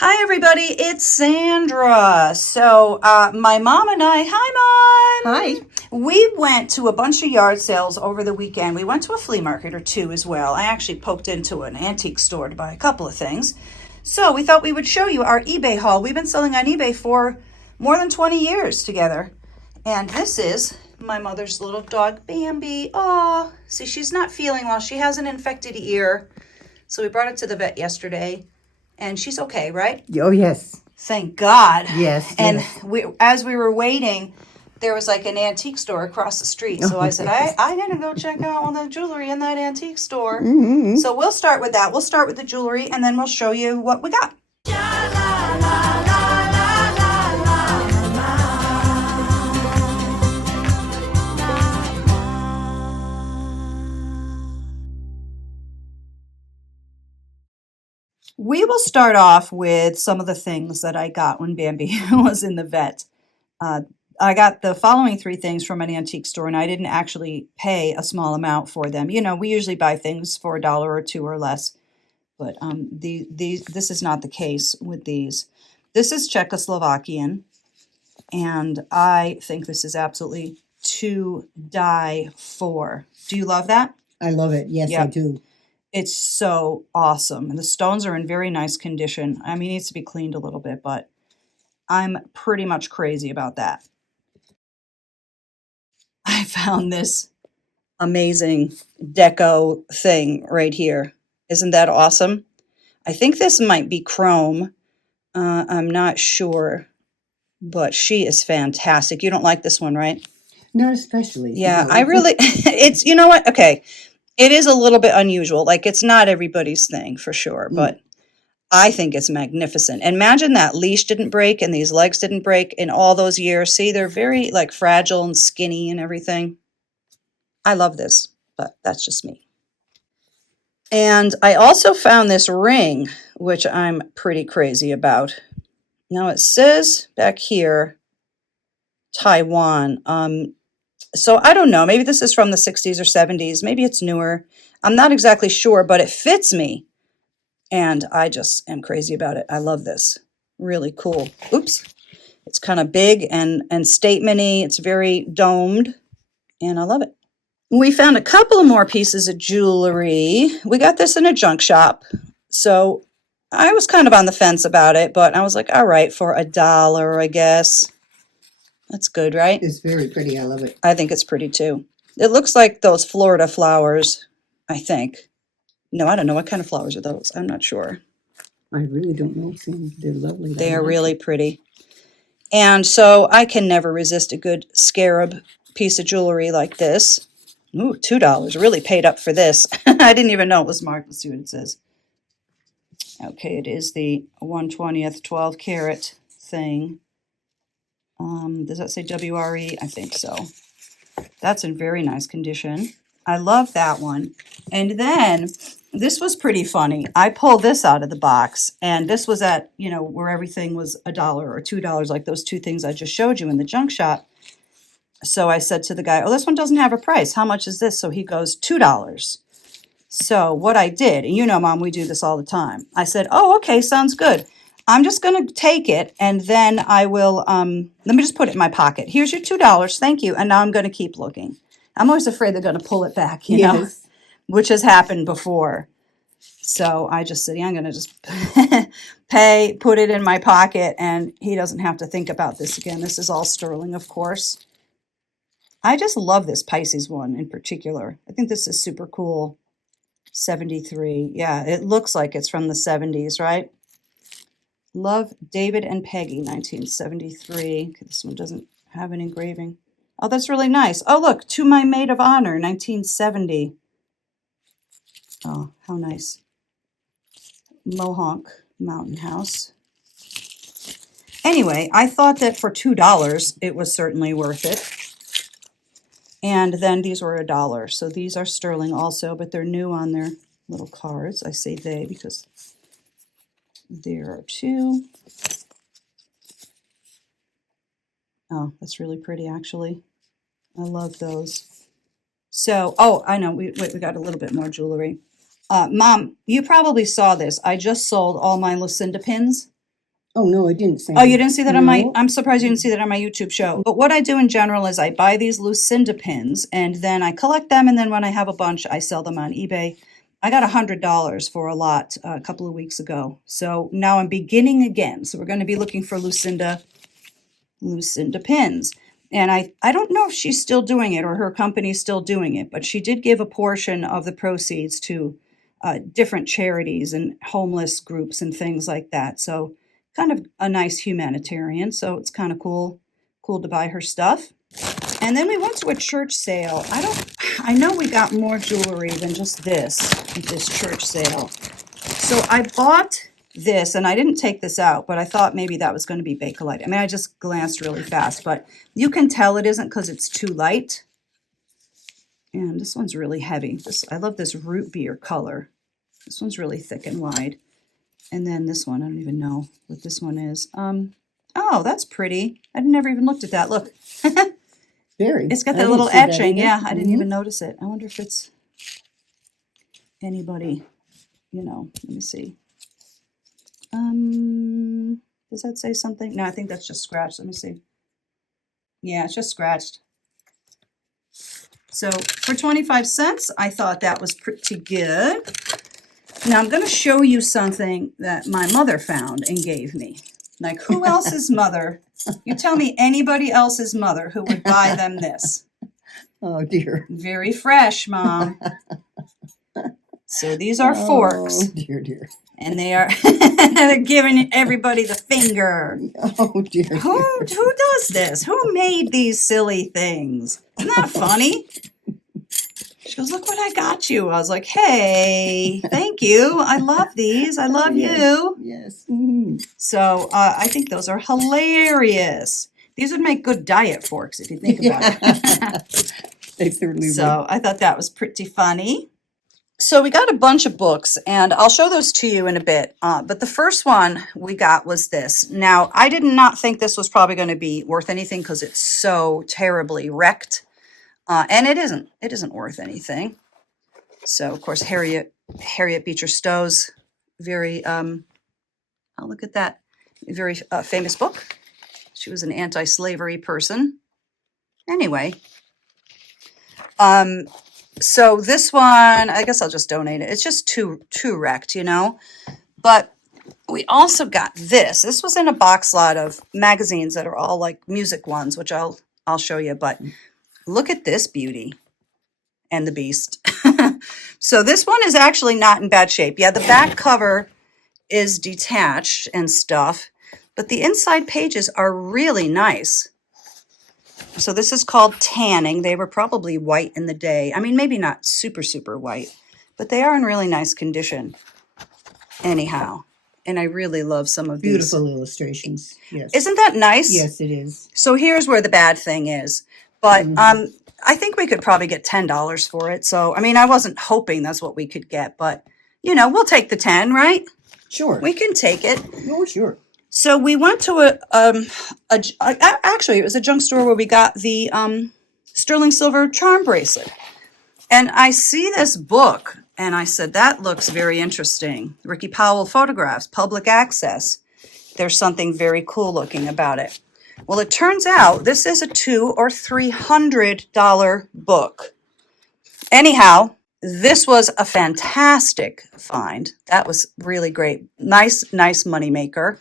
Hi everybody, it's Sandra. So my mom and I, hi Mom. Hi. We went to a bunch of yard sales over the weekend. We went to a flea market or two as well. I actually poked into an antique store to buy a couple of things. So we thought we would show you our eBay haul. We've been selling on eBay for more than 20 years together. And this is my mother's little dog, Bambi. Aw, see, she's not feeling well. She has an infected ear. So we brought it to the vet yesterday. And she's okay, right? Oh, yes. Thank God. Yes. And yes. as we were waiting, there was like an antique store across the street. So I said, I'm going to go check out all the jewelry in that antique store. Mm-hmm. So we'll start with that. We'll start with the jewelry, and then we'll show you what we got. We will start off with some of the things that I got when Bambi was in the vet. I got the following three things from an antique store, and I didn't actually pay a small amount for them. You know, we usually buy things for $1 or $2 or less, but this is not the case with these. This is Czechoslovakian, and I think this is absolutely to die for. Do you love that? I love it. Yes, Yep. I do. It's so awesome. And the stones are in very nice condition. I mean, it needs to be cleaned a little bit, but I'm pretty much crazy about that. I found this amazing deco thing right here. Isn't that awesome? I think this might be chrome. I'm not sure, but she is fantastic. You don't like this one, right? Not especially. Yeah, no. I really, it's, you know what? Okay. It is a little bit unusual. Like, it's not everybody's thing for sure, but I think it's magnificent. And imagine that leash didn't break and these legs didn't break in all those years. See, they're very like fragile and skinny and everything. I love this, but that's just me. And I also found this ring, which I'm pretty crazy about. Now it says back here, Taiwan. So I don't know. Maybe this is from the 60s or 70s. Maybe it's newer. I'm not exactly sure, but it fits me. And I just am crazy about it. I love this. Really cool. Oops. It's kind of big and statement-y. It's very domed, and I love it. We found a couple of more pieces of jewelry. We got this in a junk shop. So I was kind of on the fence about it, but I was like, all right, for $1, I guess. That's good, right? It's very pretty. I love it. I think it's pretty too. It looks like those Florida flowers, I think. No, I don't know. What kind of flowers are those? I'm not sure. I really don't know. They're lovely. They are really pretty. And so I can never resist a good scarab piece of jewelry like this. Ooh, $2. Really paid up for this. I didn't even know it was marked. Let's see what it says. Okay, it is the 1/20th 12 karat thing. Does that say WRE? I think so. That's in very nice condition. I love that one. And then this was pretty funny. I pulled this out of the box, and this was at, you know, where everything was $1 or $2, like those two things I just showed you in the junk shop. So I said to the guy, oh, this one doesn't have a price. How much is this? So he goes, $2. So what I did, and you know, Mom, we do this all the time. I said, oh, okay, sounds good. I'm just going to take it, and then I will, let me just put it in my pocket. Here's your $2. Thank you. And now I'm going to keep looking. I'm always afraid they're going to pull it back, you know, which has happened before. So I just said, yeah, I'm going to just pay, put it in my pocket, and he doesn't have to think about this again. This is all sterling, of course. I just love this Pisces one in particular. I think this is super cool. 73. Yeah, it looks like it's from the 70s, right? Love David and Peggy, 1973. Okay, this one doesn't have an engraving. Oh, that's really nice. Oh, look, To My Maid of Honor, 1970. Oh, how nice. Mohonk Mountain House. Anyway, I thought that for $2, it was certainly worth it. And then these were $1. So these are sterling also, but they're new on their little cards. I say they because there are two. Oh, that's really pretty, actually. I love those. So, oh, I know. We got a little bit more jewelry. Mom, you probably saw this. I just sold all my Lucinda pins. Oh, no, I didn't say. Oh, you didn't see that on my, No. I'm surprised you didn't see that on my YouTube show. But what I do in general is I buy these Lucinda pins and then I collect them. And then when I have a bunch, I sell them on eBay. I got $100 for a lot a couple of weeks ago. So now I'm beginning again. So we're going to be looking for Lucinda pins. And I don't know if she's still doing it or her company's still doing it, but she did give a portion of the proceeds to different charities and homeless groups and things like that. So kind of a nice humanitarian. So it's kind of cool to buy her stuff. And then we went to a church sale. I know we got more jewelry than just this at this church sale. So I bought this, and I didn't take this out, but I thought maybe that was going to be Bakelite. I mean, I just glanced really fast, but you can tell it isn't because it's too light. And this one's really heavy. I love this root beer color. This one's really thick and wide. And then this one, I don't even know what this one is. Oh, that's pretty. I never even looked at that. Look. Very. It's got I that didn't little see that etching. either. Yeah, I didn't Mhm. even notice it. I wonder if it's anybody, let me see. Does that say something? No, I think that's just scratched. Let me see. Yeah, it's just scratched. So for 25 cents, I thought that was pretty good. Now I'm going to show you something that my mother found and gave me. Like, who else's mother? You tell me anybody else's mother who would buy them this. Oh, dear. Very fresh, Mom. So these are forks. Oh, dear. And they are they're giving everybody the finger. Oh, dear. Who does this? Who made these silly things? Isn't that funny? She goes, look what I got you. I was like, hey, thank you. I love these. I love you. Yes. Mhm. So I think those are hilarious. These would make good diet forks if you think about it. They certainly would. So I thought that was pretty funny. So we got a bunch of books, and I'll show those to you in a bit. But the first one we got was this. Now, I did not think this was probably going to be worth anything because it's so terribly wrecked. And it isn't. It isn't worth anything. So, of course, Harriet Beecher Stowe's very, oh, look at that, very famous book. She was an anti-slavery person. Anyway, so this one, I guess I'll just donate it. It's just too wrecked, But we also got this. This was in a box lot of magazines that are all like music ones, which I'll show you. But look at this beauty and the Beast. So this one is actually not in bad shape. Yeah, the back cover is detached and stuff, but the inside pages are really nice. So this is called tanning. They were probably white in the day. I mean, maybe not super, super white, but they are in really nice condition. Anyhow, and I really love some of these. Beautiful illustrations. Yes. Isn't that nice? Yes, it is. So here's where the bad thing is. But I think we could probably get $10 for it. So, I mean, I wasn't hoping that's what we could get, but, we'll take the 10, right? Sure. We can take it. Oh, sure. So we went to actually, it was a junk store where we got the sterling silver charm bracelet. And I see this book, and I said, that looks very interesting. Ricky Powell photographs, public access. There's something very cool looking about it. Well, it turns out this is a $200 or $300 book. Anyhow, this was a fantastic find. That was really great. Nice moneymaker.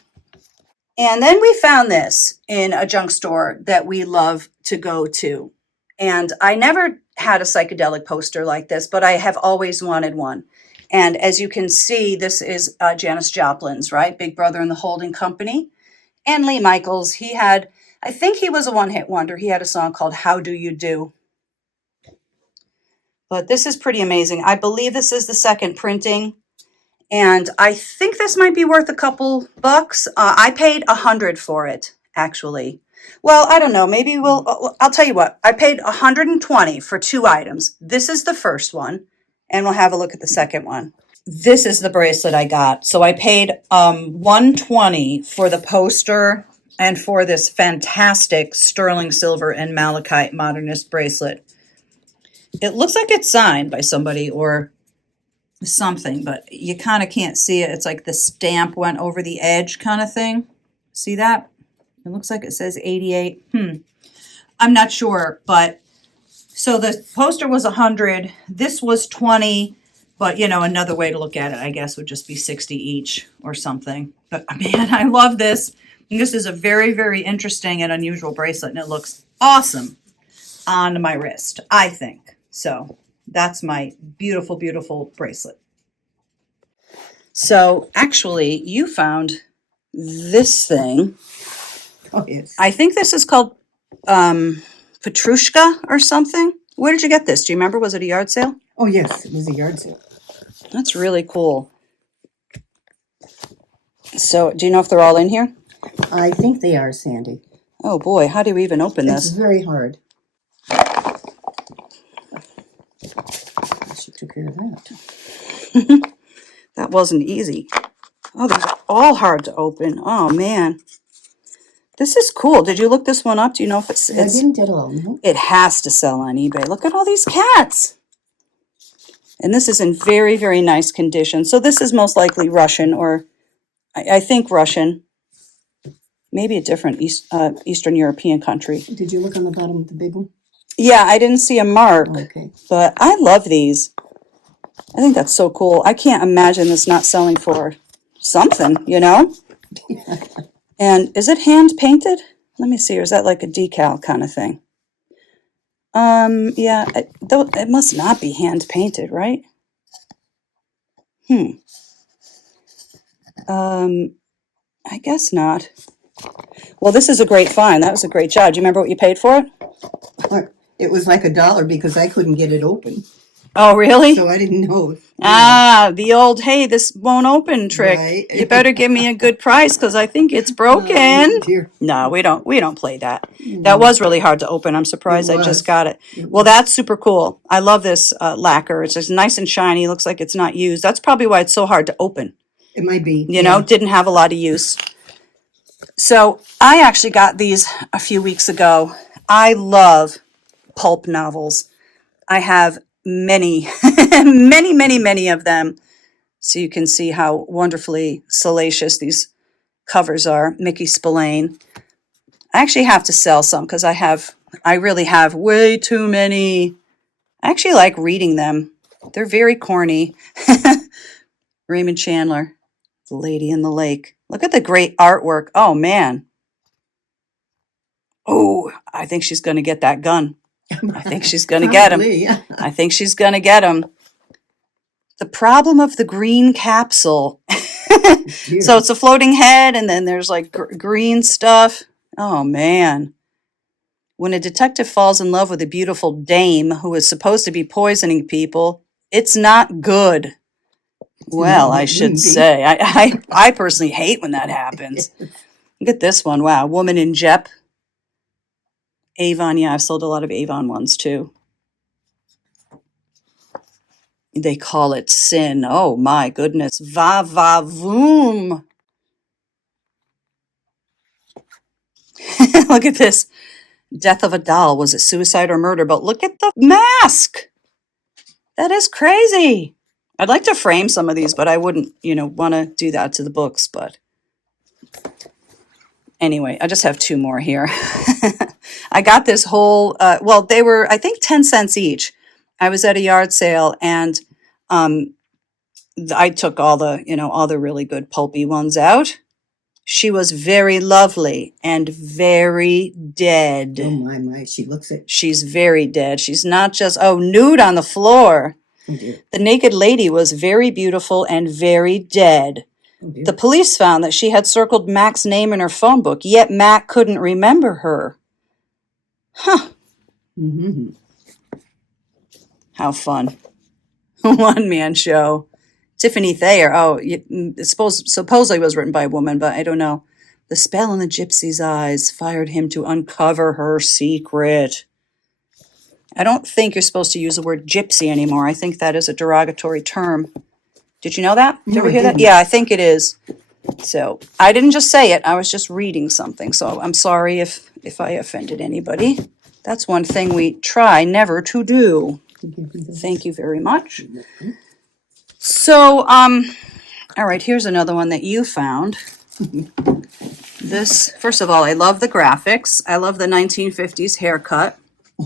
And then we found this in a junk store that we love to go to. And I never had a psychedelic poster like this, but I have always wanted one. And as you can see, this is Janis Joplin's, right? Big Brother and the Holding Company. And Lee Michaels, I think he was a one-hit wonder. He had a song called How Do You Do? But this is pretty amazing. I believe this is the second printing. And I think this might be worth a couple bucks. I paid $100 for it, actually. Well, I don't know. Maybe I'll tell you what. I paid $120 for 2 items. This is the first one. And we'll have a look at the second one. This is the bracelet I got. So I paid $120 for the poster and for this fantastic sterling silver and malachite modernist bracelet. It looks like it's signed by somebody or something, but you kind of can't see it. It's like the stamp went over the edge kind of thing. See that? It looks like it says 88. I'm not sure, but so the poster was 100. This was 20, but you know, another way to look at it, I guess, would just be 60 each or something. But man, I love this. And this is a very, very interesting and unusual bracelet, and it looks awesome on my wrist, I think. So that's my beautiful, beautiful bracelet. So actually, you found this thing. Oh, yes. I think this is called Petrushka or something. Where did you get this? Do you remember? Was it a yard sale? Oh, yes. It was a yard sale. That's really cool. So do you know if they're all in here? I think they are, Sandy. Oh boy, how do we even open It's this? very hard. She took care of that. That wasn't easy. Oh, these are all hard to open. Oh man. This is cool. Did you look this one up? Do you know if it's I didn't at all. No. it has to sell on eBay. Look at all these cats. And this is in very, very nice condition. So this is most likely Russian, or I think Russian. Maybe a different Eastern European country. Did you look on the bottom of the big one? Yeah, I didn't see a mark, Okay. but I love these. I think that's so cool. I can't imagine this not selling for something, you know? And is it hand painted? Let me see. Or is that like a decal kind of thing? Yeah, it must not be hand painted, right? I guess not. Well, this is a great find. That was a great job. Do you remember what you paid for it? It was like $1 because I couldn't get it open. Oh, really? So I didn't know. The old, hey, this won't open trick. Right. You better give me a good price because I think it's broken. Oh, dear. No, we don't play that. That was really hard to open. I'm surprised I just got it. Well, that's super cool. I love this lacquer. It's just nice and shiny. Looks like it's not used. That's probably why it's so hard to open. It might be. You know, didn't have a lot of use. So I actually got these a few weeks ago. I love pulp novels. I have many, many of them. So you can see how wonderfully salacious these covers are. Mickey Spillane. I actually have to sell some because I really have way too many. I actually like reading them. They're very corny. Raymond Chandler, The Lady in the Lake. Look at the great artwork. Oh, man. Oh, I think she's going to get that gun. I think she's going to get him. Yeah. I think she's going to get him. The problem of the green capsule. So it's a floating head, and then there's like green stuff. Oh, man. When a detective falls in love with a beautiful dame who is supposed to be poisoning people, it's not good. Well, I should say. I personally hate when that happens. Look at this one. Wow. Woman in Jep. Avon. Yeah, I've sold a lot of Avon ones too. They call it sin. Oh my goodness. Va va voom. Look at this. Death of a doll. Was it suicide or murder? But look at the mask. That is crazy. I'd like to frame some of these, but I wouldn't, want to do that to the books. But anyway, I just have two more here. I got this whole, they were, I think, 10 cents each. I was at a yard sale, and I took all the really good pulpy ones out. She was very lovely and very dead. Oh, my. She looks it. She's very dead. She's not just, nude on the floor. Oh, dear. The naked lady was very beautiful and very dead. Oh, dear. The police found that she had circled Mac's name in her phone book, yet Mac couldn't remember her. Huh. Mm-hmm. How fun. One-man show. Tiffany Thayer. It supposedly was written by a woman, but I don't know. The spell in the gypsy's eyes fired him to uncover her secret. I don't think you're supposed to use the word gypsy anymore. I think that is a derogatory term. Did you know that? Did you ever hear that? Yeah, I think it is. So I didn't just say it. I was just reading something. So I'm sorry if I offended anybody. That's one thing we try never to do. Thank you very much. So, all right, here's another one that you found. This, first of all, I love the graphics. I love the 1950s haircut.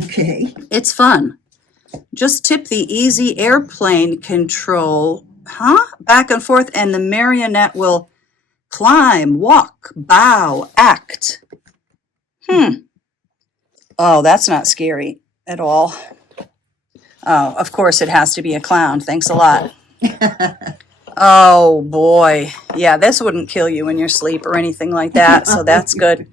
Okay. It's fun. Just tip the easy airplane control, back and forth, and the marionette will climb, walk, bow, act. Oh, that's not scary at all. Oh, of course it has to be a clown. Thanks a lot. Oh, boy. Yeah, this wouldn't kill you in your sleep or anything like that, so that's good.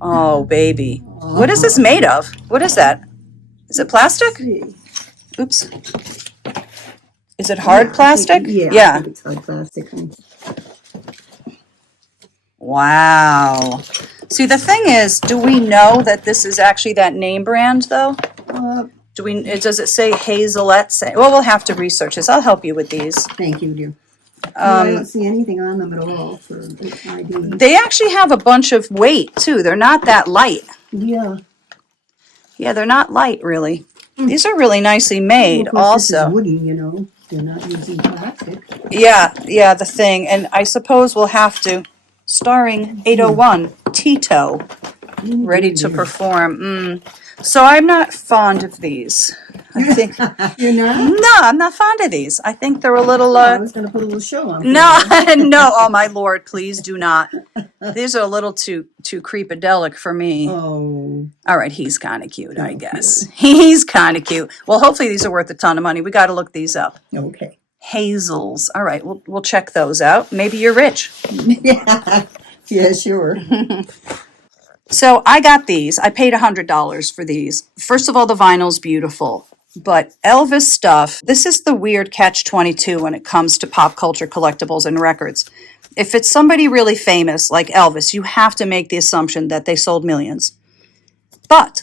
Oh, baby. What is this made of? What is that? Is it plastic? Oops. Is it hard plastic? Yeah. I think it's hard plastic. Wow. See, the thing is, do we know that this is actually that name brand, though? Does it say Hazelette? Well, we'll have to research this. I'll help you with these. Thank you, dear. I don't see anything on them at all for ID. They actually have a bunch of weight, too. They're not that light. Yeah. Yeah, they're not light, really. These are really nicely made, Well, also. This is wooden, you know. They're not using plastic. Yeah, the thing. And I suppose we'll have to, starring 801, Tito, ready to perform. So I'm not fond of these. I think You're not? no, I'm not fond of these. I think they're a little. I was going to put a little show on. No, no. Oh my lord, please do not. These are a little too creepadelic for me. Oh. All right, he's kind of cute, I guess. He's kind of cute. Well, hopefully these are worth a ton of money. We got to look these up. Okay. Hazels. All right, we'll check those out. Maybe you're rich. Yeah, sure. So I got these. I paid $100 for these. First of all, the vinyl's beautiful. But Elvis stuff, this is the weird catch-22 when it comes to pop culture collectibles and records. If it's somebody really famous like Elvis, you have to make the assumption that they sold millions. But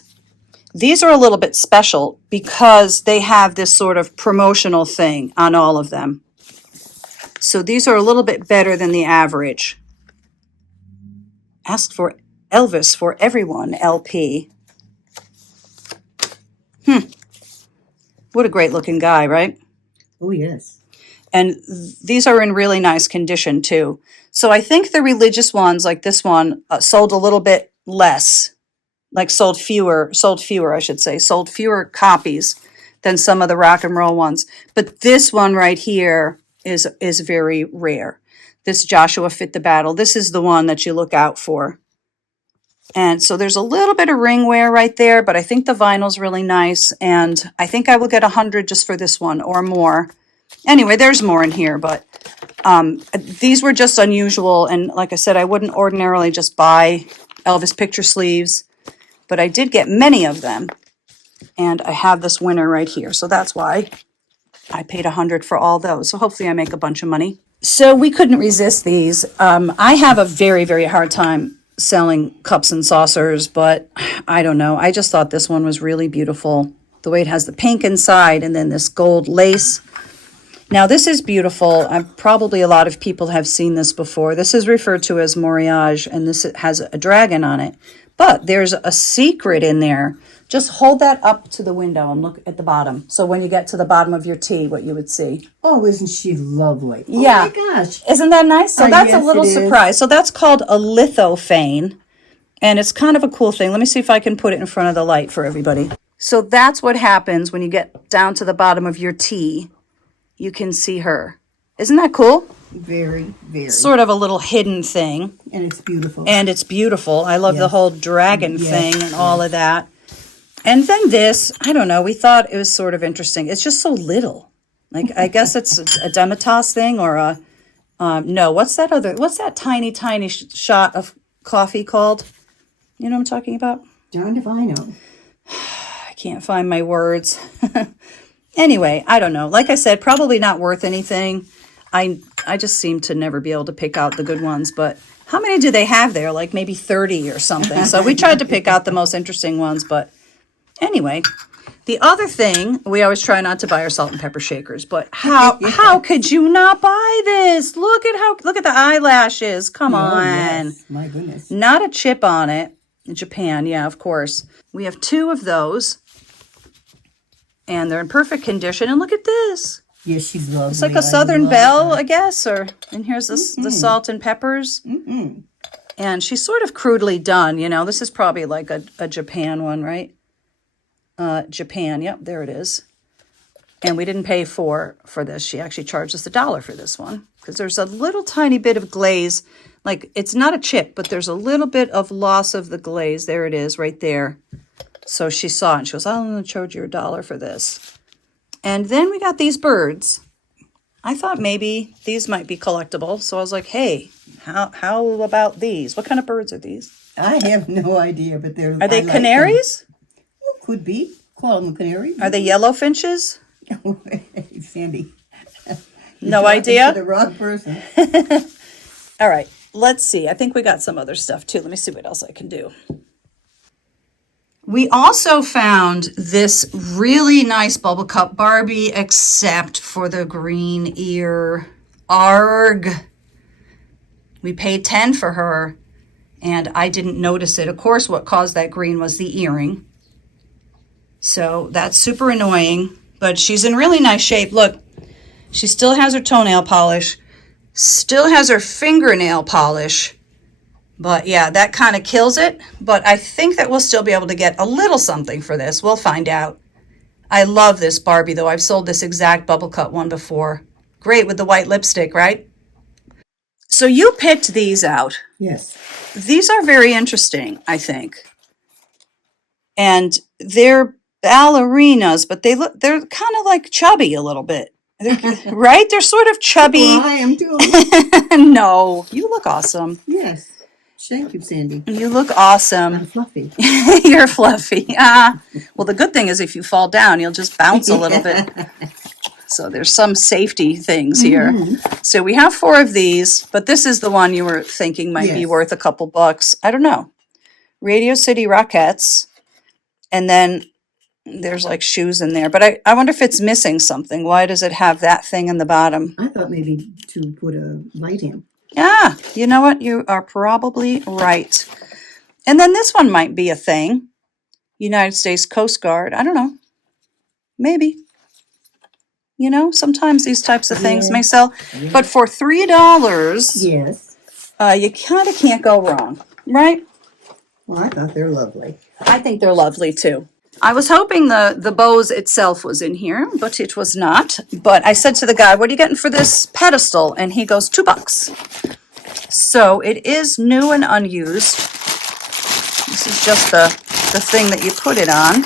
these are a little bit special because they have this sort of promotional thing on all of them. So these are a little bit better than the average. Ask for Elvis for Everyone LP. What a great looking guy, right? Oh, yes. And these are in really nice condition too. So I think the religious ones like this one sold a little bit less, like sold fewer, I should say, sold fewer copies than some of the rock and roll ones. But this one right here is very rare. This Joshua Fit the Battle. This is the one that you look out for. And so there's a little bit of ring wear right there, but I think the vinyl's really nice. And I think I will get 100 just for this one or more. Anyway, there's more in here, but these were just unusual. And like I said, I wouldn't ordinarily just buy Elvis picture sleeves, but I did get many of them. And I have this winner right here. So that's why I paid 100 for all those. So hopefully I make a bunch of money. So we couldn't resist these. I have a very, very hard time selling cups and saucers, but I don't know. I just thought this one was really beautiful. The way it has the pink inside and then this gold lace. Now this is beautiful. Probably a lot of people have seen this before. This is referred to as Moriage, and this has a dragon on it. But there's a secret in there. Just hold that up to the window and look at the bottom. So when you get to the bottom of your tea, what you would see. Oh, isn't she lovely? Yeah. Oh, my gosh. Isn't that nice? So that's yes, a little it is. surprise. So that's called a lithophane. And it's kind of a cool thing. Let me see if I can put it in front of the light for everybody. So that's what happens when you get down to the bottom of your tea. You can see her. Isn't that cool? Very, very. Sort of a little hidden thing. And it's beautiful. And it's beautiful. I love the whole dragon thing and all of that. And then this, I don't know, we thought it was sort of interesting. It's just so little. Like, I guess it's a Demitasse thing or a, no, what's that tiny, tiny shot of coffee called? You know what I'm talking about? Darned if I know. I can't find my words. Anyway, I don't know. Like I said, probably not worth anything. I just seem to never be able to pick out the good ones, but how many do they have there? Like maybe 30 or something. So we tried to pick out the most interesting ones, but anyway, the other thing, we always try not to buy our salt and pepper shakers, but how could you not buy this? Look at the eyelashes. Come on. Yes. My goodness. Not a chip on it. In Japan, yeah, of course. We have 2 of those. And they're in perfect condition. And look at this. Yes, she's lovely. It's like a Southern Belle, I guess. And here's the salt and peppers. And she's sort of crudely done, you know. This is probably like a Japan one, right? Japan, yep, there it is. And we didn't pay for this. She actually charged us $1 for this one because there's a little tiny bit of glaze. Like, it's not a chip, but there's a little bit of loss of the glaze. There it is right there. So she saw it and she goes, I'm going to charge you $1 for this. And then we got these birds. I thought maybe these might be collectible. So I was like, hey, how about these? What kind of birds are these? I have no idea, but they're... Are they canaries? Well, could be. Call them a canary. Are they yellow finches? Sandy. No idea? The wrong person. All right, let's see. I think we got some other stuff too. Let me see what else I can do. We also found this really nice bubble cup Barbie, except for the green ear. Arg. We paid $10 for her, and I didn't notice it. Of course, what caused that green was the earring. So that's super annoying, but she's in really nice shape. Look, she still has her toenail polish, still has her fingernail polish. But yeah, that kind of kills it. But I think that we'll still be able to get a little something for this. We'll find out. I love this Barbie, though. I've sold this exact bubble cut one before. Great with the white lipstick, right? So you picked these out. Yes. These are very interesting, I think. And they're ballerinas, but they're kind of like chubby a little bit. Right? They're sort of chubby. Well, I am too. No, you look awesome. Yes. Thank you, Sandy. You look awesome. I'm fluffy. You're fluffy. Well, the good thing is if you fall down, you'll just bounce a little bit. So there's some safety things here. Mm-hmm. So we have 4 of these, but this is the one you were thinking might be worth a couple bucks. I don't know. Radio City Rockettes. And then there's like shoes in there. But I wonder if it's missing something. Why does it have that thing in the bottom? I thought maybe to put a light in. Yeah, you know what? You are probably right. And then this one might be a thing. United States Coast Guard. I don't know. Maybe. You know, sometimes these types of things may sell. Yeah. But for $3, yes, you kind of can't go wrong, right? Well, I thought they're lovely. I think they're lovely too. I was hoping the Bose itself was in here, but it was not. But I said to the guy, what are you getting for this pedestal? And he goes, $2. So it is new and unused. This is just the thing that you put it on.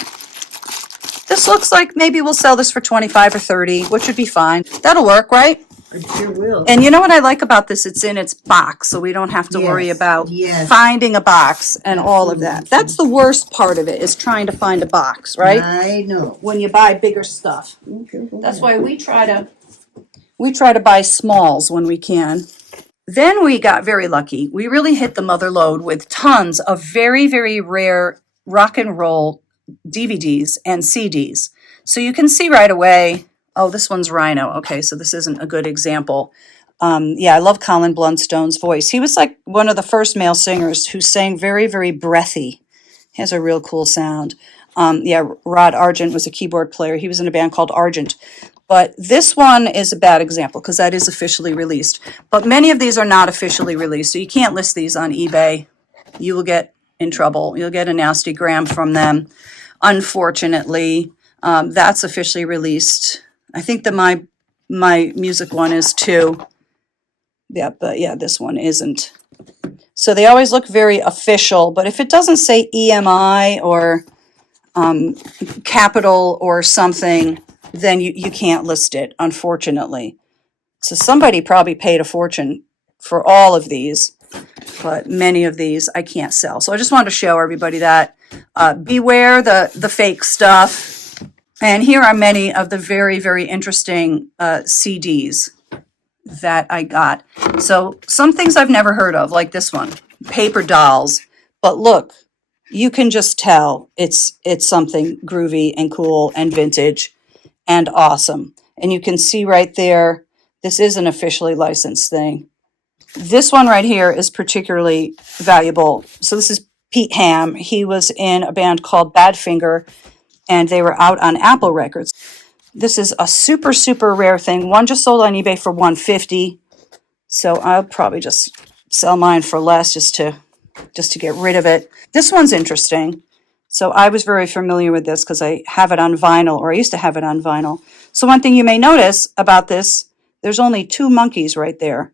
This looks like maybe we'll sell this for 25 or 30, which would be fine. That'll work, right? It sure will. And you know what I like about this? It's in its box, so we don't have to worry about finding a box and all of that. That's the worst part of it, is trying to find a box, right? I know. When you buy bigger stuff. That's why we try to buy smalls when we can. Then we got very lucky. We really hit the mother lode with tons of very, very rare rock and roll DVDs and CDs. So you can see right away. Oh, this one's Rhino. Okay, so this isn't a good example. Yeah, I love Colin Blunstone's voice. He was like one of the first male singers who sang very, very breathy. He has a real cool sound. Yeah, Rod Argent was a keyboard player. He was in a band called Argent. But this one is a bad example because that is officially released. But many of these are not officially released, so you can't list these on eBay. You will get in trouble. You'll get a nasty gram from them. Unfortunately, that's officially released. I think that my music one is too. Yeah, but yeah, this one isn't. So they always look very official, but if it doesn't say EMI or Capital or something, then you can't list it, unfortunately. So somebody probably paid a fortune for all of these, but many of these I can't sell. So I just wanted to show everybody that. Beware the fake stuff. And here are many of the very, very interesting CDs that I got. So some things I've never heard of, like this one, Paper Dolls. But look, you can just tell it's something groovy and cool and vintage and awesome. And you can see right there, this is an officially licensed thing. This one right here is particularly valuable. So this is Pete Ham. He was in a band called Badfinger, and they were out on Apple Records. This is a super, super rare thing. One just sold on eBay for $150. So I'll probably just sell mine for less just to get rid of it. This one's interesting. So I was very familiar with this because I have it on vinyl, or I used to have it on vinyl. So one thing you may notice about this, there's only 2 monkeys right there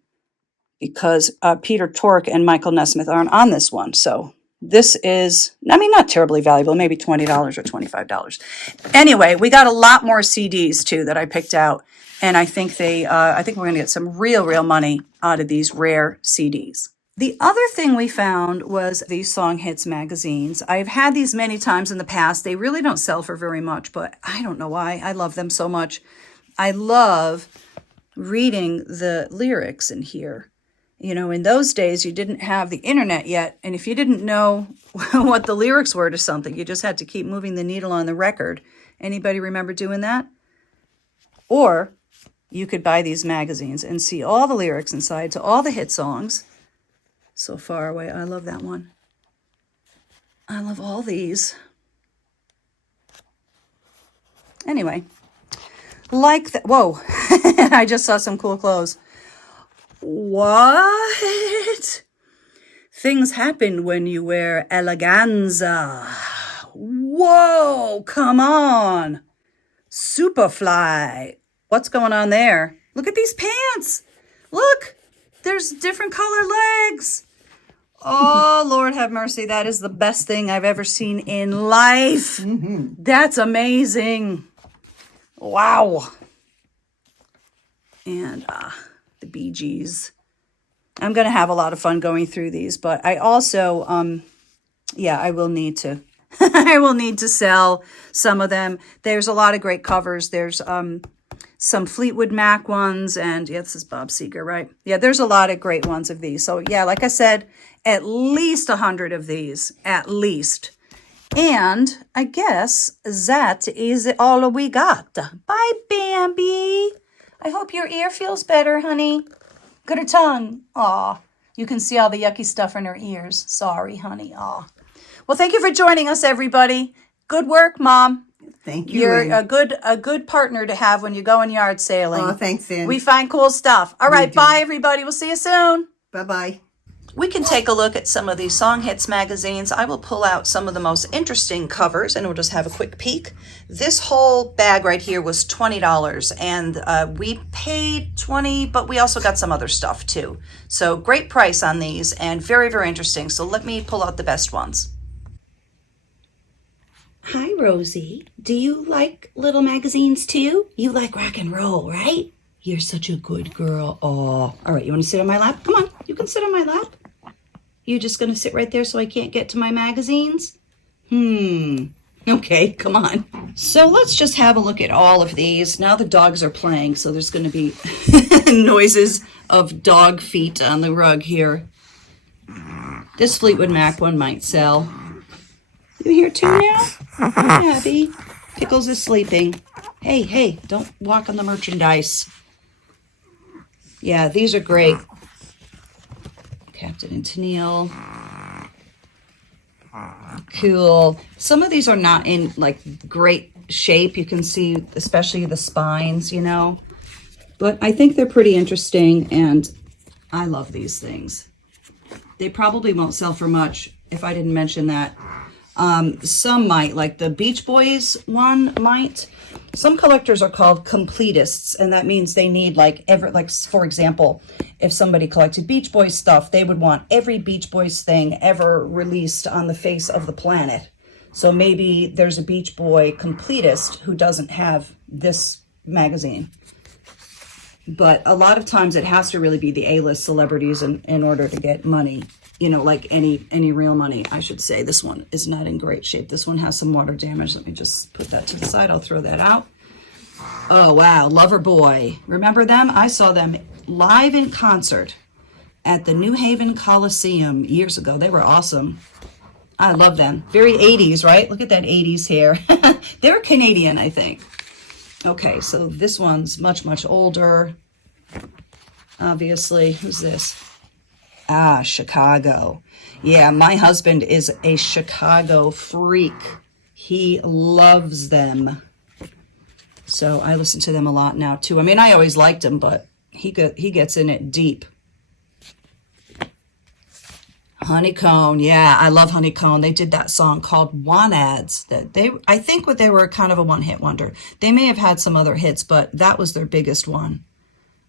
because Peter Tork and Michael Nesmith aren't on this one. So this is, I mean, not terribly valuable, maybe $20 or $25. Anyway, we got a lot more CDs too that I picked out. And I think I think we're going to get some real money out of these rare CDs. The other thing we found was these Song Hits magazines. I've had these many times in the past. They really don't sell for very much, but I don't know why. I love them so much. I love reading the lyrics in here. You know, in those days, you didn't have the internet yet. And if you didn't know what the lyrics were to something, you just had to keep moving the needle on the record. Anybody remember doing that? Or you could buy these magazines and see all the lyrics inside to all the hit songs. So Far Away. I love that one. I love all these. Anyway, like that. Whoa, I just saw some cool clothes. What? Things happen when you wear eleganza. Whoa, come on. Superfly. What's going on there? Look at these pants. Look, there's different color legs. Oh, Lord have mercy. That is the best thing I've ever seen in life. Mm-hmm. That's amazing. Wow. And the Bee Gees. I'm going to have a lot of fun going through these, but I also, I will need to, I will need to sell some of them. There's a lot of great covers. There's some Fleetwood Mac ones, and yeah, this is Bob Seger, right? Yeah, there's a lot of great ones of these. So yeah, like I said, at least 100 of these, at least. And I guess that is all we got. Bye, Bambi. I hope your ear feels better, honey. Good her tongue. Aw, you can see all the yucky stuff in her ears. Sorry, honey. Aw. Well, thank you for joining us, everybody. Good work, Mom. Thank you. You're a good partner to have when you go in yard sailing. Oh, thanks, Ann. We find cool stuff. All right, bye, everybody. We'll see you soon. Bye-bye. We can take a look at some of these Song Hits magazines. I will pull out some of the most interesting covers, and we'll just have a quick peek. This whole bag right here was $20, and we paid $20, but we also got some other stuff too. So great price on these, and very, very interesting. So let me pull out the best ones. Hi, Rosie. Do you like little magazines too? You like rock and roll, right? You're such a good girl. Oh, all right. You want to sit on my lap? Come on. You can sit on my lap. You're just going to sit right there so I can't get to my magazines? Okay, come on. So let's just have a look at all of these. Now the dogs are playing, so there's going to be noises of dog feet on the rug here. This Fleetwood Mac one might sell. You here too now? Abby. Pickles is sleeping. Hey, don't walk on the merchandise. Yeah, these are great. Captain and Tennille. Cool. Some of these are not in like great shape. You can see especially the spines, you know. But I think they're pretty interesting, and I love these things. They probably won't sell for much if I didn't mention that. Some might, like the Beach Boys one might. Some collectors are called completists, and that means they need like for example, if somebody collected Beach Boys stuff, they would want every Beach Boys thing ever released on the face of the planet. So maybe there's a Beach Boy completist who doesn't have this magazine. But a lot of times it has to really be the A-list celebrities in order to get money. You know, like any real money, I should say. This one is not in great shape. This one has some water damage. Let me just put that to the side. I'll throw that out. Oh, wow. Loverboy. Remember them? I saw them live in concert at the New Haven Coliseum years ago. They were awesome. I love them. Very 80s, right? Look at that 80s hair. They're Canadian, I think. Okay, so this one's much, much older. Obviously. Who's this? Ah, Chicago. Yeah, my husband is a Chicago freak. He loves them. So I listen to them a lot now, too. I mean, I always liked him, but he gets in it deep. Honeycomb, yeah, I love Honeycomb. They did that song called Wannads. I think they were kind of a one-hit wonder. They may have had some other hits, but that was their biggest one.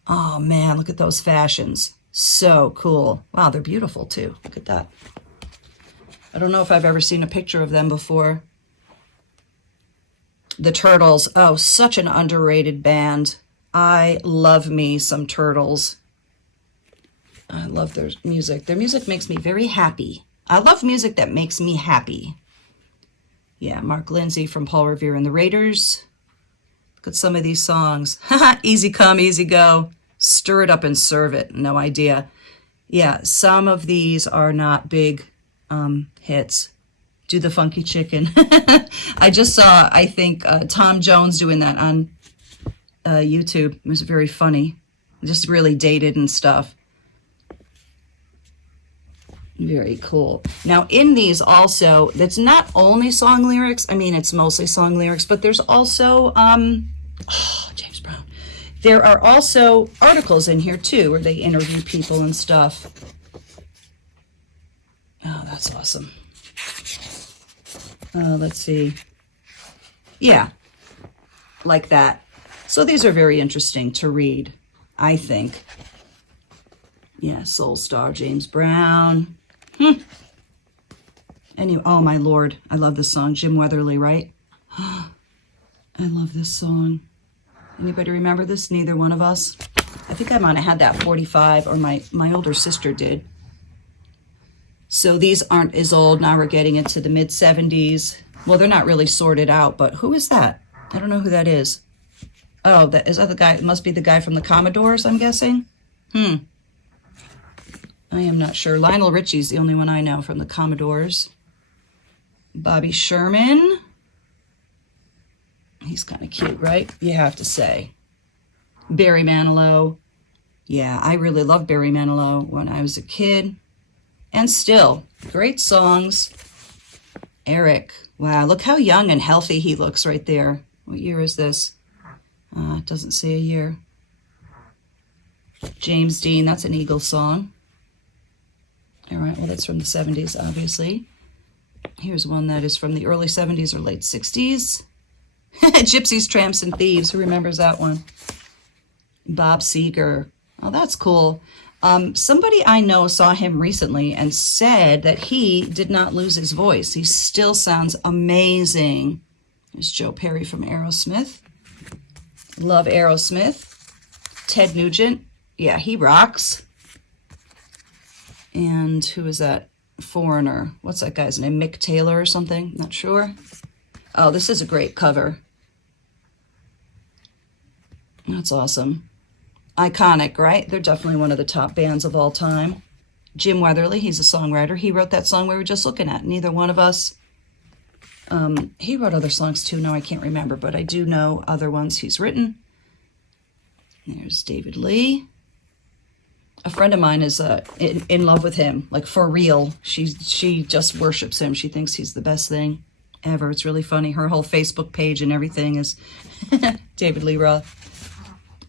Oh man, look at those fashions. So cool. Wow, they're beautiful too. Look at that. I don't know if I've ever seen a picture of them before. The Turtles. Oh, such an underrated band. I love me some Turtles. I love their music. Their music makes me very happy. I love music that makes me happy. Yeah, Mark Lindsay from Paul Revere and the Raiders. Look at some of these songs. Easy come, easy go. Stir it up and serve it. No idea. Yeah, some of these are not big hits. Do the Funky Chicken. I just saw, I think, Tom Jones doing that on YouTube. It was very funny. Just really dated and stuff. Very cool. Now in these also, it's not only song lyrics. I mean, it's mostly song lyrics, but there's also, James Brown. There are also articles in here too, where they interview people and stuff. Oh, that's awesome. Let's see. Yeah, like that. So these are very interesting to read, I think. Yeah, Soul Star, James Brown. Anyway, oh my Lord, I love this song. Jim Weatherly, right? I love this song. Anybody remember this? Neither one of us. I think I might have had that 45, or my older sister did. So these aren't as old. Now we're getting into the mid 70s. Well, they're not really sorted out, but who is that? I don't know who that is. Oh, is that the guy? It must be the guy from the Commodores, I'm guessing. I am not sure. Lionel Richie's the only one I know from the Commodores. Bobby Sherman. He's kind of cute, right? You have to say. Barry Manilow. Yeah, I really loved Barry Manilow when I was a kid. And still, great songs. Eric. Wow, look how young and healthy he looks right there. What year is this? It doesn't say a year. James Dean, that's an Eagles song. All right, well, that's from the 70s, obviously. Here's one that is from the early 70s or late 60s. Gypsies, Tramps, and Thieves. Who remembers that one? Bob Seger. Oh, that's cool. Somebody I know saw him recently and said that he did not lose his voice. He still sounds amazing. There's Joe Perry from Aerosmith. Love Aerosmith. Ted Nugent. Yeah, he rocks. And who is that? Foreigner. What's that guy's name? Mick Taylor or something? Not sure. Oh, this is a great cover. That's awesome. Iconic, right? They're definitely one of the top bands of all time. Jim Weatherly, he's a songwriter. He wrote that song we were just looking at. Neither one of us. He wrote other songs too. No, I can't remember, but I do know other ones he's written. There's David Lee. A friend of mine is in love with him, like for real. She just worships him. She thinks he's the best thing ever. It's really funny. Her whole Facebook page and everything is David Lee Roth.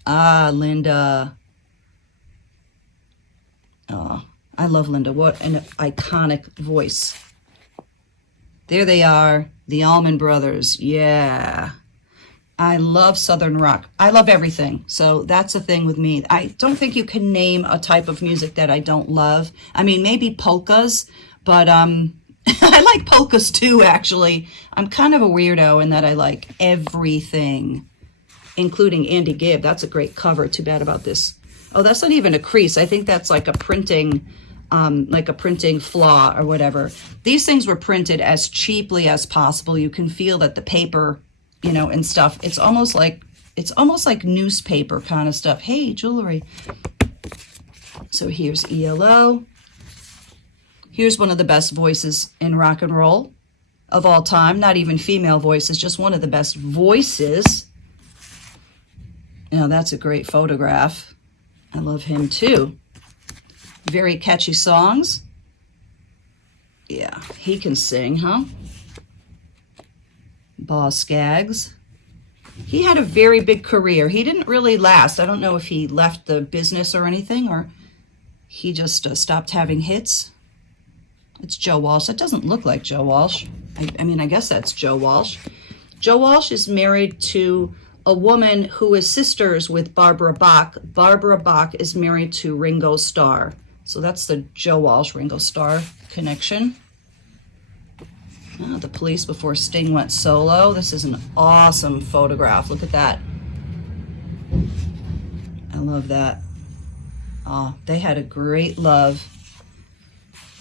Ah, Linda. Oh, I love Linda. What an iconic voice. There they are, the Allman Brothers. Yeah. I love Southern rock. I love everything. So that's a thing with me. I don't think you can name a type of music that I don't love. I mean, maybe polkas, but I like polkas too, actually. I'm kind of a weirdo in that I like everything, including Andy Gibb. That's a great cover. Too bad about this. Oh, that's not even a crease. I think that's like a printing flaw or whatever. These things were printed as cheaply as possible. You can feel that the paper, you know, and stuff. It's almost like newspaper kind of stuff. Hey, jewelry. So here's ELO. Here's one of the best voices in rock and roll of all time. Not even female voices, just one of the best voices. You know, that's a great photograph. I love him too. Very catchy songs. Yeah, he can sing, huh? Boss Skaggs. He had a very big career. He didn't really last. I don't know if he left the business or anything, or he just stopped having hits. It's Joe Walsh. That doesn't look like Joe Walsh. I mean, I guess that's Joe Walsh. Joe Walsh is married to a woman who is sisters with Barbara Bach. Barbara Bach is married to Ringo Starr. So that's the Joe Walsh, Ringo Starr connection. Oh, the Police before Sting went solo. This is an awesome photograph. Look at that. I love that. Oh, they had a great love.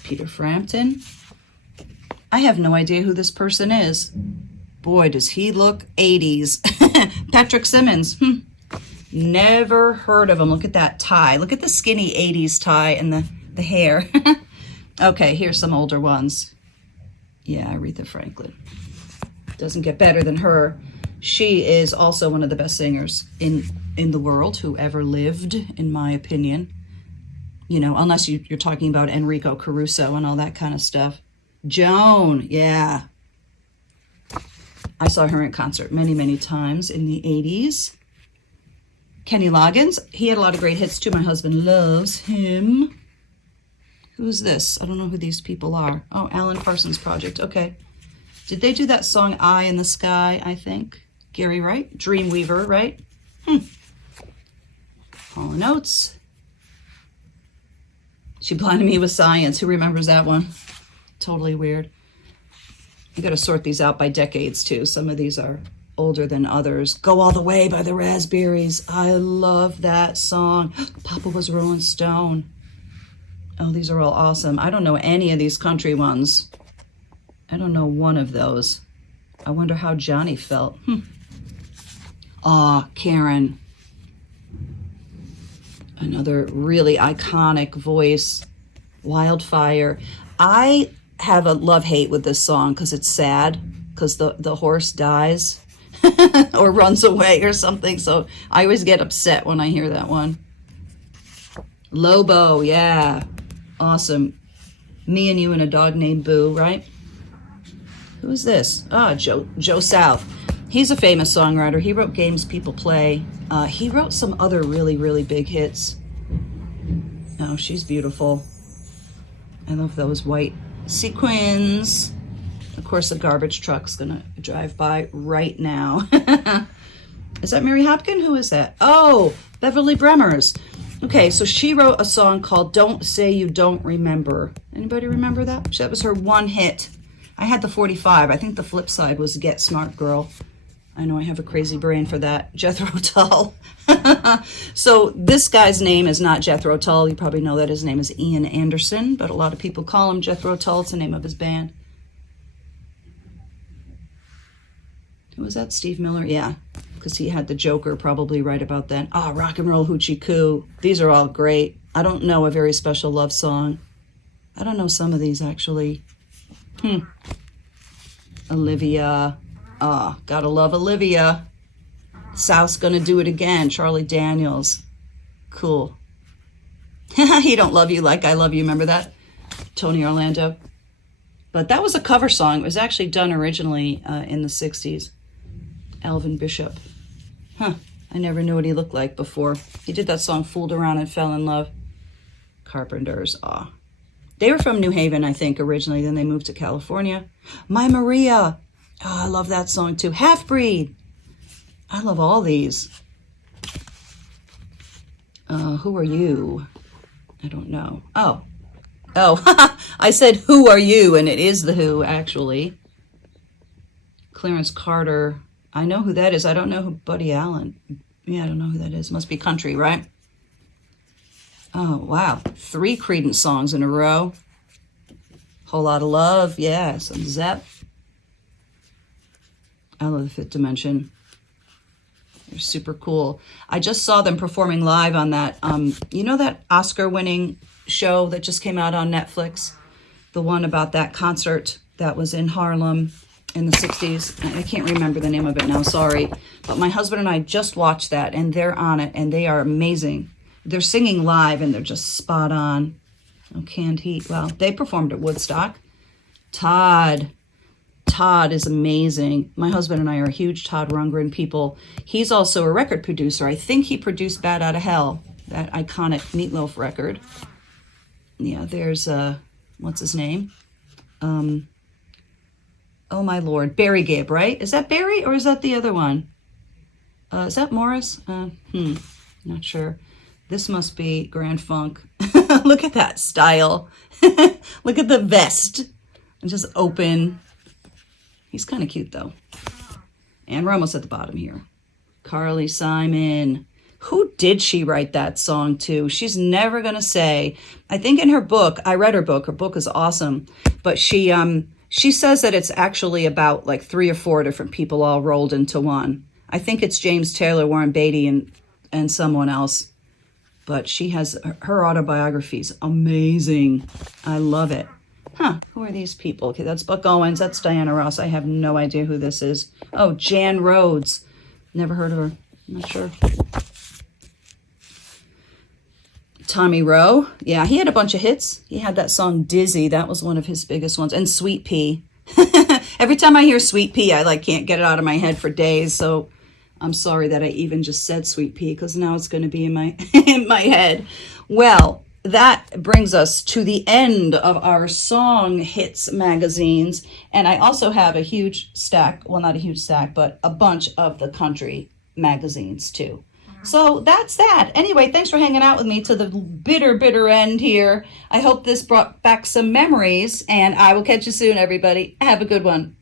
Peter Frampton. I have no idea who this person is. Boy, does he look 80s. Patrick Simmons. Never heard of him. Look at that tie. Look at the skinny 80s tie and the hair. Okay, here's some older ones. Yeah, Aretha Franklin. Doesn't get better than her. She is also one of the best singers in the world who ever lived, in my opinion. You know, unless you're talking about Enrico Caruso and all that kind of stuff. Joan, yeah. I saw her in concert many, many times in the 80s. Kenny Loggins, he had a lot of great hits too. My husband loves him. Who's this? I don't know who these people are. Oh, Alan Parsons Project, okay. Did they do that song, Eye in the Sky, I think? Gary Wright? Dreamweaver, right? Hall & Oates. She blinded me with science. Who remembers that one? Totally weird. You got to sort these out by decades, too. Some of these are older than others. Go All the Way by the Raspberries. I love that song. Papa Was a Rolling Stone. Oh, these are all awesome. I don't know any of these country ones. I don't know one of those. I wonder how Johnny felt. Aw, Karen. Another really iconic voice. Wildfire. I have a love-hate with this song because it's sad, because the horse dies or runs away or something. So I always get upset when I hear that one. Lobo, yeah. Awesome. Me and You and a Dog Named Boo, right? Who is this? Ah, Joe South. He's a famous songwriter. He wrote Games People Play. He wrote some other really, really big hits. Oh, she's beautiful. I love those white sequins. Of course, the garbage truck's gonna drive by right now. Is that Mary Hopkin? Who is that? Oh, Beverly Bremmers. Okay, so she wrote a song called Don't Say You Don't Remember. Anybody remember that? That was her one hit. I had the 45. I think the flip side was Get Smart Girl. I know I have a crazy brain for that. Jethro Tull. So this guy's name is not Jethro Tull. You probably know that his name is Ian Anderson, but a lot of people call him Jethro Tull. It's the name of his band. Who was that? Steve Miller? Yeah, because he had the Joker probably right about then. Ah, Rock and Roll Hoochie Coo. These are all great. I don't know A Very Special Love Song. I don't know some of these actually. Olivia. Ah, gotta love Olivia. South's Gonna Do It Again. Charlie Daniels. Cool. He Don't Love You Like I Love You. Remember that? Tony Orlando. But that was a cover song. It was actually done originally in the 60s. Alvin Bishop. I never knew what he looked like before. He did that song Fooled Around and Fell in Love. Carpenters. Ah. They were from New Haven, I think, originally. Then they moved to California. My Maria. Oh, I love that song too. Half Breed. I love all these. Who are you? I don't know. Oh, I said, who are you? And it is The Who, actually. Clarence Carter. I know who that is. I don't know who Buddy Allen. Yeah, I don't know who that is. Must be country, right? Oh, wow. 3 Creedence songs in a row. Whole Lot of Love. Yeah, some Zepp. I love the Fifth Dimension. They're super cool. I just saw them performing live on that, you know that Oscar-winning show that just came out on Netflix? The one about that concert that was in Harlem in the 60s. I can't remember the name of it now, sorry. But my husband and I just watched that, and they're on it, and they are amazing. They're singing live, and they're just spot on. Oh, Canned Heat. Well, they performed at Woodstock. Todd is amazing. My husband and I are huge Todd Rundgren people. He's also a record producer. I think he produced Bad Outta Hell, that iconic Meatloaf record. Yeah, there's, what's his name? Oh my Lord, Barry Gibb, right? Is that Barry or is that the other one? Is that Morris? Not sure. This must be Grand Funk. Look at that style. Look at the vest. And just open. He's kind of cute though. And we're almost at the bottom here. Carly Simon. Who did she write that song to? She's never going to say. I think in her book, I read her book. Her book is awesome. But she says that it's actually about like 3 or 4 different people all rolled into one. I think it's James Taylor, Warren Beatty, and someone else. But she has, her autobiography's amazing. I love it. Huh, who are these people? Okay, that's Buck Owens, that's Diana Ross. I have no idea who this is. Oh, Jan Rhodes. Never heard of her. I'm not sure. Tommy Rowe. Yeah, he had a bunch of hits. He had that song Dizzy. That was one of his biggest ones. And Sweet Pea. Every time I hear Sweet Pea, I like can't get it out of my head for days. So I'm sorry that I even just said Sweet Pea because now it's going to be in my in my head. Well, that brings us to the end of our song hits magazines. And I also have a huge stack, well, not a huge stack, but a bunch of the country magazines too. So that's that. Anyway, thanks for hanging out with me to the bitter end here. I hope this brought back some memories, and I will catch you soon, everybody. Have a good one.